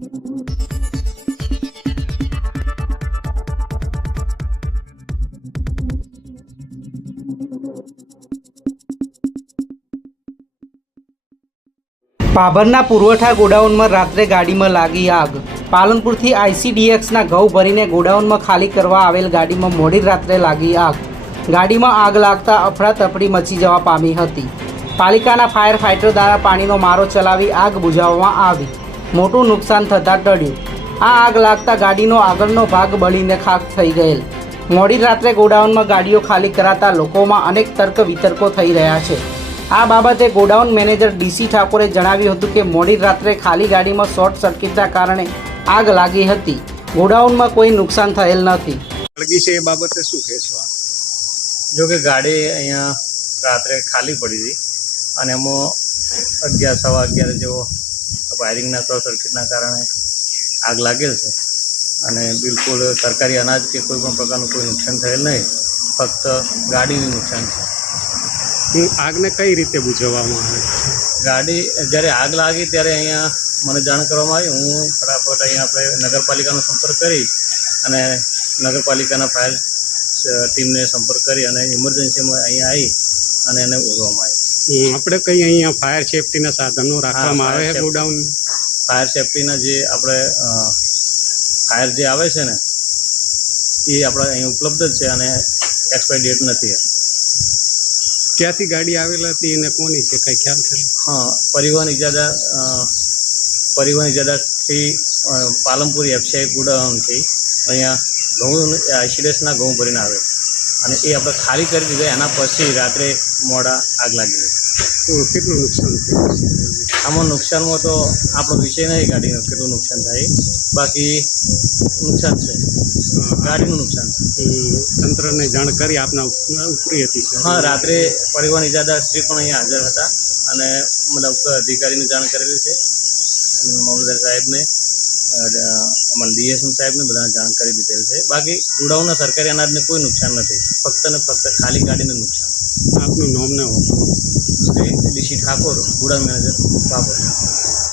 પાભરના પુરવઠા ગોડાઉનમાં રાત્રે ગાડીમાં લાગી આગ। પાલનપુરથી ICDXના ઘઉં ભરીને ગોડાઉનમાં ખાલી કરવા આવેલ ગાડીમાં મોડી રાત્રે લાગી આગ। ગાડીમાં આગ લાગતા અફરાતફરી મચી જવા પામી હતી। પાલિકાના ફાયર ફાઇટર દ્વારા પાણીનો મારો ચલાવી આગ બુઝાવવામાં આવી। મોટું નુકસાન થતાં ટળ્યું। આ આગ લાગતા ગાડીનો આગળનો ભાગ બળીને ખાખ થઈ ગયેલ। મોડી રાત્રે ગોડાઉનમાં ગાડીઓ ખાલી કરાતા લોકોમાં અનેક તર્ક વિતર્કો થઈ રહ્યા છે। આ બાબતે ગોડાઉન મેનેજર DC ઠાકોરે જણાવ્યું હતું કે મોડી રાત્રે ખાલી ગાડીમાં શોર્ટ સર્કિટના કારણે આગ લાગી હતી। ગોડાઉનમાં કોઈ નુકસાન થયેલ નથી। લગી છે એ બાબતે શું કહેશો? જો કે ગાડી અહીંયા રાત્રે ખાલી પડી હતી અને એમાં 11 સવા 11 જેવો વાયરિંગના શોર્ટ સર્કિટના કારણે આગ લાગેલ છે અને બિલકુલ સરકારી અનાજ કે કોઈ પણ પ્રકારનું કોઈ નુકસાન થયેલ નહીં, ફક્ત ગાડીનું નુકસાન છે। આગને કઈ રીતે બુઝાવવામાં આવે? ગાડી જ્યારે આગ લાગી ત્યારે અહીંયા મને જાણ કરવામાં આવી। હું ફટાફટ અહીંયા આપણે નગરપાલિકાનો સંપર્ક કરી અને નગરપાલિકાના ફાયર ટીમને સંપર્ક કરી અને ઇમરજન્સીમાં અહીંયા આવી અને એને ઉભવામાં આવી। આપણે કઈ અહીંયા ફાયર સેફટીના સાધનો રાખવામાં આવે છે ગોડાઉન? ફાયર સેફટીના જે આપણે ફાયર જે આવે છે ને એ આપણે અહીં ઉપલબ્ધ જ છે અને એક્સપાયરી ડેટ નથી। ક્યાંથી ગાડી આવેલી હતી અને કોની છે કઈ ખ્યાલ છે? હા, પરિવહન ઇજાદાથી પાલનપુર FCI ગોડાઉનથી અહીંયા ઘઉં ICDXના ઘઉં ભરીને આવે અને એ આપણે ખાલી કરી દીધા। એના પછી રાત્રે મોડા આગ લાગી ગઈ। તો કેટલું નુકસાન થયું? આમાં નુકસાનમાં તો આપણો વિષય નહીં ગાડીનું કેટલું નુકસાન થાય, બાકી નુકસાન છે, ગાડીનું નુકસાન છે। તંત્રને જાણ કરી આપના ઉપરી હતી? હા, રાત્રે પરિવહન ઇજાદાર શ્રી પણ અહીંયા હાજર હતા અને મતલબ અધિકારીને જાણ કરેલી છે। મામલતદાર સાહેબને, અમારા DSM સાહેબને બધાને જાણ કરી દીધેલ છે। બાકી ગોડાઉનના સરકારી અનાજને કોઈ નુકસાન નથી, ફક્ત ને ફક્ત ખાલી ગાડીને નુકસાન। આપનું નામ ને Shri DC Thakor, godown manager, Bhabhar.